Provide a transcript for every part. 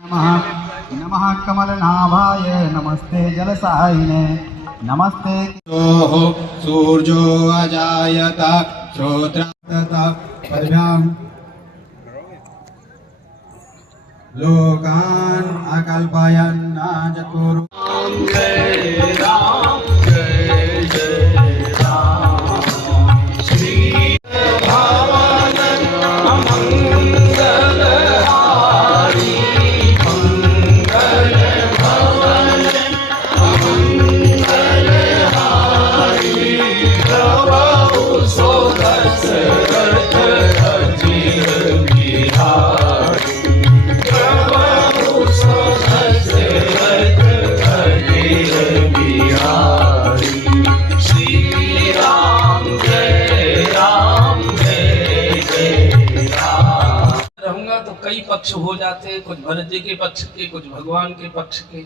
नमः कमलनाभाय नमस्ते जलसायिने नमस्ते सूर्यो अजायत श्रोत्रतः पद्भ्यां लोकान् अकल्पयन् चतुर् जय राम जय जय राम श्री भवन मंगल हारी मंगल भवन मंगल हारी प्रभु सो दशरथ अजीर बिहारी प्रभु सो दशरथ अजीर बिहारी श्री राम जय राम जय जय राम। रहूंगा तो कई पक्ष हो जाते, कुछ भरत जी के पक्ष के, कुछ भगवान के पक्ष के।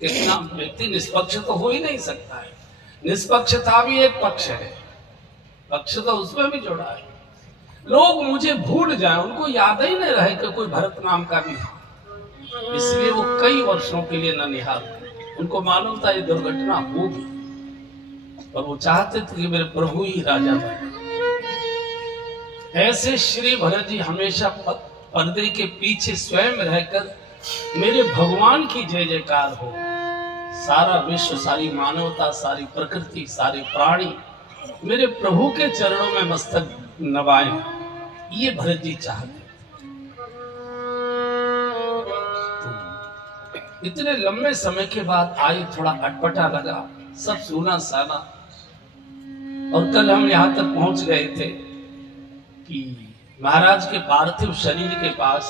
इतना व्यक्ति निष्पक्ष तो हो ही नहीं सकता है। निष्पक्षता भी एक पक्ष है, पक्ष तो उसमें भी जुड़ा है। लोग मुझे भूल जाए, उनको याद ही नहीं रहे कि कोई भरत नाम का भी है, इसलिए वो कई वर्षों के लिए ननिहाल। उनको मालूम था ये दुर्घटना होगी, पर वो चाहते थे कि मेरे प्रभु ही राजा बने। ऐसे श्री भरत जी हमेशा पर्दे के पीछे स्वयं रहकर मेरे भगवान की जय जयकार हो। सारा विश्व, सारी मानवता, सारी प्रकृति, सारे प्राणी मेरे प्रभु के चरणों में मस्तक नवाएं, ये भरत जी चाहते। तो इतने लंबे समय के बाद आई, थोड़ा अटपटा लगा, सब सुना साना। और कल हम यहां तक पहुंच गए थे कि महाराज के पार्थिव शरीर के पास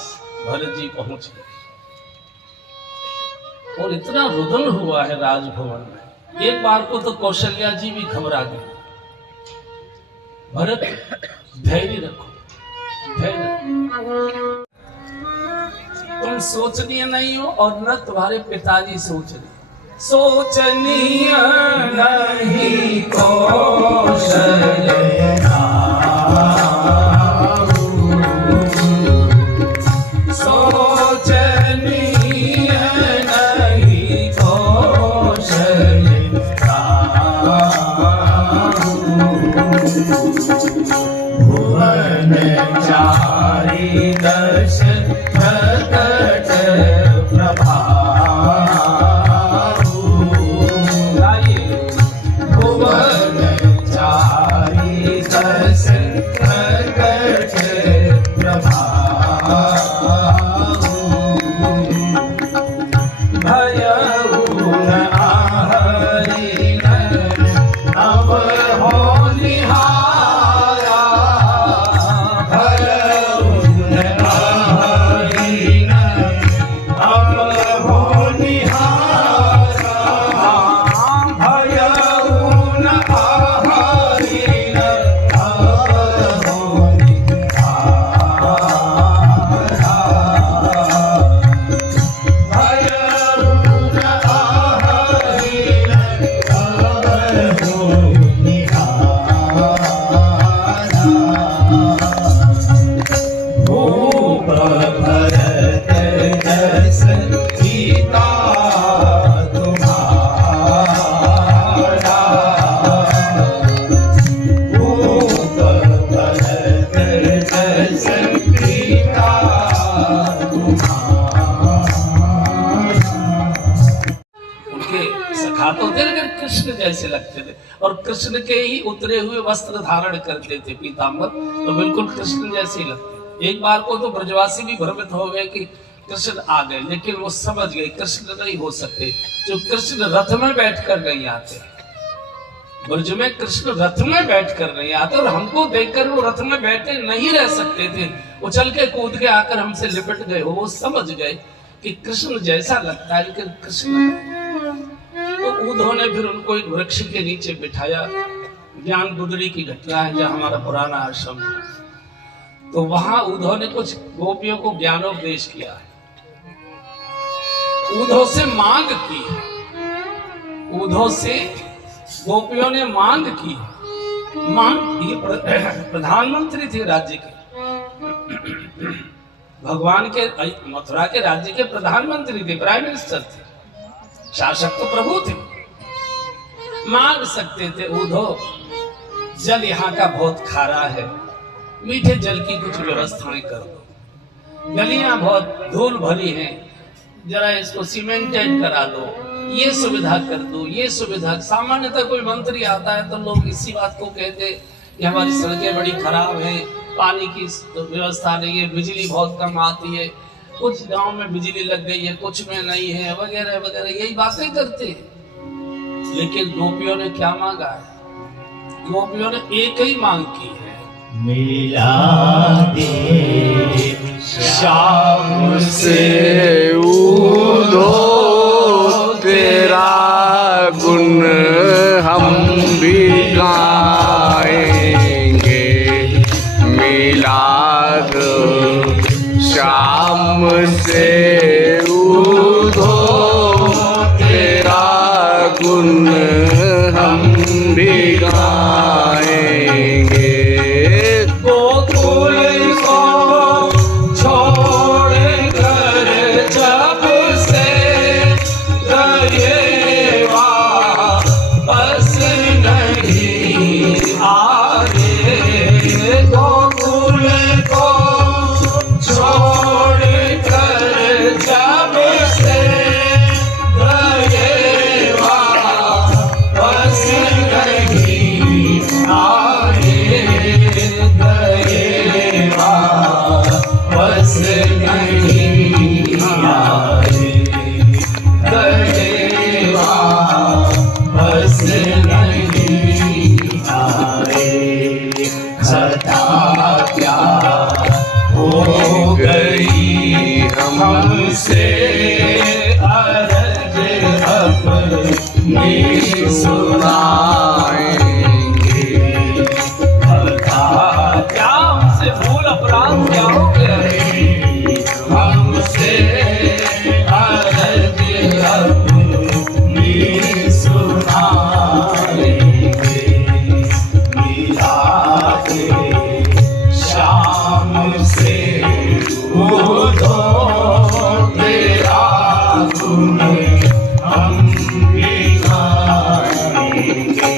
भरत जी पहुंच गए और इतना रुदन हुआ है राजभवन में। एक बार को तो कौशल्या जी भी घबरा गई। भरत धैर्य रखो, धैर्य। तुम सोचनीय नहीं हो और न तुम्हारे पिताजी सोचनीय। सोचनीय नहीं कौशल्या, भुवन चारी दश प्रकट प्रभाव, भुवन चारी दश प्रकट प्रभाव, भयउ न आहरि अब हो निहारा, कृष्ण जैसे लगते थे और कृष्ण के ही उतरे हुए वस्त्र धारण करते थे, पीतांबर, तो बिल्कुल कृष्ण जैसे ही लगते। एक बार को तो ब्रजवासी भी भ्रमित हो गए कि कृष्ण आ गए, लेकिन वो समझ गए कृष्ण नहीं हो सकते, जो कृष्ण रथ में बैठकर नहीं आते। ब्रज में कृष्ण रथ में बैठकर नहीं आते और हमको देखकर वो रथ में बैठे नहीं रह सकते थे, उछल के कूद के आकर हमसे लिपट गए। वो समझ गए कि कृष्ण जैसा लगता है लेकिन कृष्ण। तो उद्धव ने फिर उनको एक वृक्ष के नीचे बिठाया। ज्ञान गुदड़ी की घटना है, जहाँ हमारा पुराना आश्रम है, तो वहां उद्धव ने कुछ गोपियों को ज्ञानोपदेश किया है। उद्धव से मांग की, उद्धव से गोपियों ने मांग की। मांग, ये प्रधानमंत्री थे राज्य के, भगवान के मथुरा के राज्य के प्रधानमंत्री थे, प्राइम मिनिस्टर थे, शासक तो प्रभु थे। मांग सकते थे, उद्धव जल यहाँ का बहुत खारा है, मीठे जल की कुछ व्यवस्थाएं कर दो। गलियां बहुत धूल भरी हैं, जरा इसको सीमेंटेड करा दो, ये सुविधा कर दो, ये सुविधा। सामान्यतः कोई मंत्री आता है तो लोग इसी बात को कहते कि हमारी सड़कें बड़ी खराब हैं, पानी की व्यवस्था नहीं है, बिजली बहुत कम आती है, कुछ गांव में बिजली लग गई है, कुछ में नहीं है, वगैरह वगैरह, यही बातें करते हैं। लेकिन गोपियों ने क्या मांगा है? गोपियों ने एक ही मांग की है, मिला दे श्याम से उद्धो तेरा गुण हम भी गाएंगे। मिलाद श्याम से उद्धो तेरा गुण हम भी गाएंगे। गोकुल को छोड़ कर जब से गए वापस नहीं आए। गोकुल को छोड़ कर जब से गए वापस नहीं आए। गए वापस नहीं आए। गए वापस नहीं आए। सदा क्या हो गई हमसे अर्ज अपनी सुनाएंगे। क्या हमसे भूल अपराध क्या हो गया? हमसे अर्ज अपनी सुनाएंगे। मिला के शाम से उद्धो तेरा गुण हम भी गाएंगे।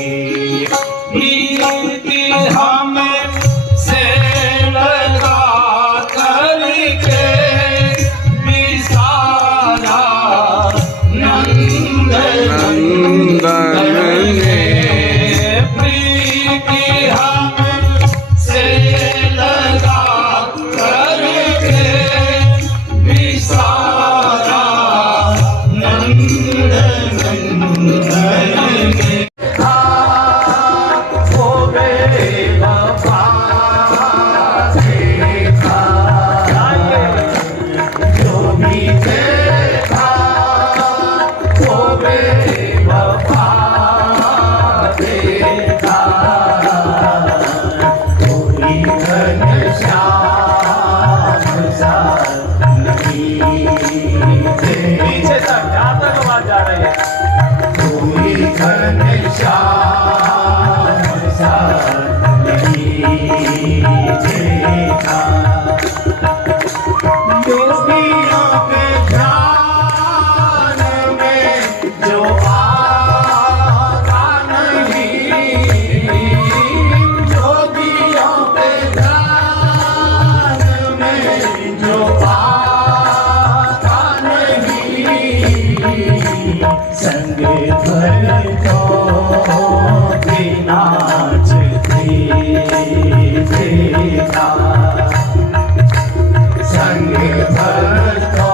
प्रीति हमें से लगा करके विसारा नंदन ने। प्रीति हमसे लगा करके विसारा नंदन ने। हो गए वफा देखा, जो भी देखा हो गए वफा देखा। कोई घनश्याम सा नहीं पीछे तक जहाँ तक आवाज आ रही है। कोई घनश्याम सा नहीं देखा। योगियों के ध्यान में जो आता नहीं, योगियों के ध्यान में जो आता नहीं। संग भर तो भी नाचते देखा। संग भर तो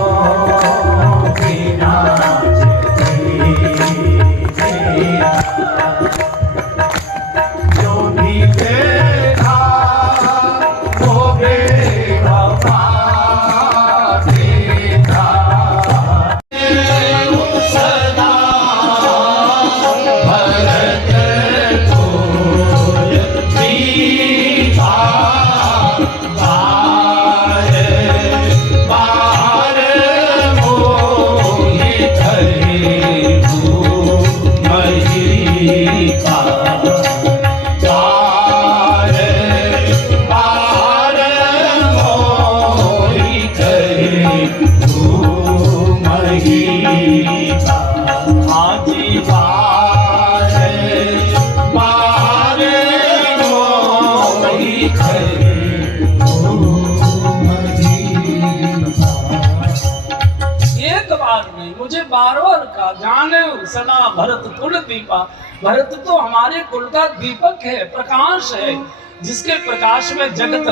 भी नाचते देखा। जो भी देखा वो बेवफा देखा। सदा भरत को जीता जी बारे बारे मोई करे एक बार नहीं मुझे बार बार का जाने सना भरत कुल दीपा। भरत तो हमारे कुल का दीपक है, प्रकाश है, जिसके प्रकाश में जगत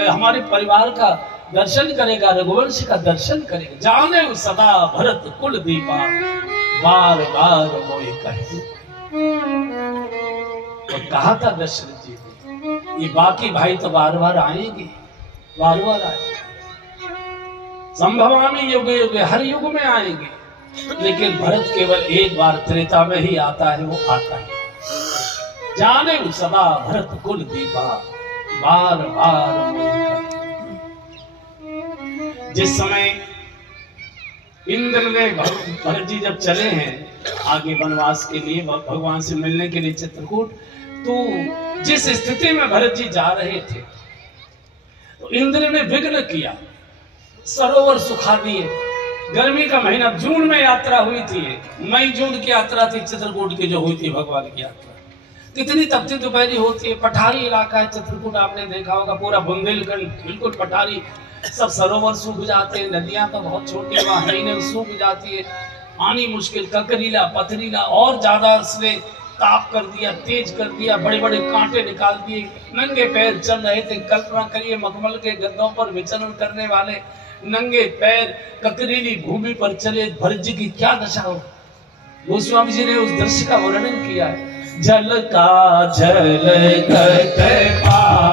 हमारे परिवार का दर्शन करेगा, रघुवंश का दर्शन करेगा। जाने सदा भरत कुल दीपा बार बार मोए कहे। तो कहा था दशरथ जी ने ये बाकी भाई तो बार बार आएंगे, बार बार आएंगे, संभवामी युगे युगे हर युग में आएंगे, लेकिन भरत केवल एक बार त्रेता में ही आता है, वो आता है। जाने सदा भरत कुल दीपा बार बार मोए कहे। जिस समय इंद्र ने भरत जी जब चले हैं आगे वनवास के लिए, भगवान से मिलने के लिए चित्रकूट, तो जिस स्थिति में भरत जी जा रहे थे तो इंद्र ने विघ्न किया, सरोवर सुखा दिए। गर्मी का महीना जून में यात्रा हुई थी, मई जून की यात्रा थी चित्रकूट की जो हुई थी भगवान की यात्रा। कितनी तपती दोपहरी होती है, पठारी इलाका है चित्रकूट, आपने देखा होगा पूरा बुंदेलखंड बिल्कुल पठारी, सब सरोवर सूख जाते हैं, नदियां तो बहुत छोटी वहां है, सूख जाती है, पानी मुश्किल, ककरीला पथरीला, और ज्यादा उसने ताप कर दिया, तेज कर दिया, बड़े बड़े कांटे निकाल दिए, नंगे पैर चल रहे थे। कल्पना करिए मखमल के गद्दों पर विचरण करने वाले नंगे पैर ककरीली भूमि पर चले भरत जी की क्या दशा हो। गोस्वामी जी ने उस दृश्य का वर्णन किया है। जल का जल